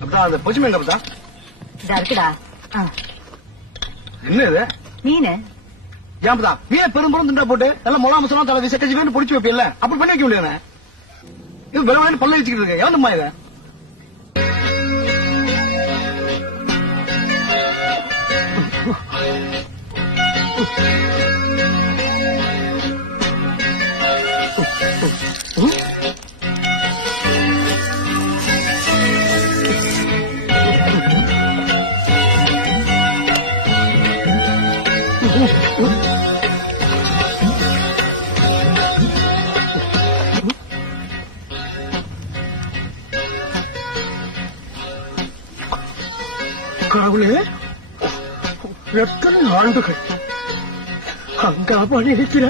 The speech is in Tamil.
அப்பதான் அந்த பொச்சு மீன் அப்பதான் இருக்குடா. என்ன இது மீன்? ஏன்பதா மீன் பெரும்புறம் திண்டா போட்டு நல்லா மொழா மசலாம் தலை விசக்கி பொடிச்சு வைப்பில்ல அப்படி பண்ணி வைக்க முடியாது. இது விலை பல்ல வச்சுக்கிட்டு இருக்கு. எவன்மா இதை கடவுளே, எத்தனை ஆண்டுகள் அங்காமல் இருக்கிற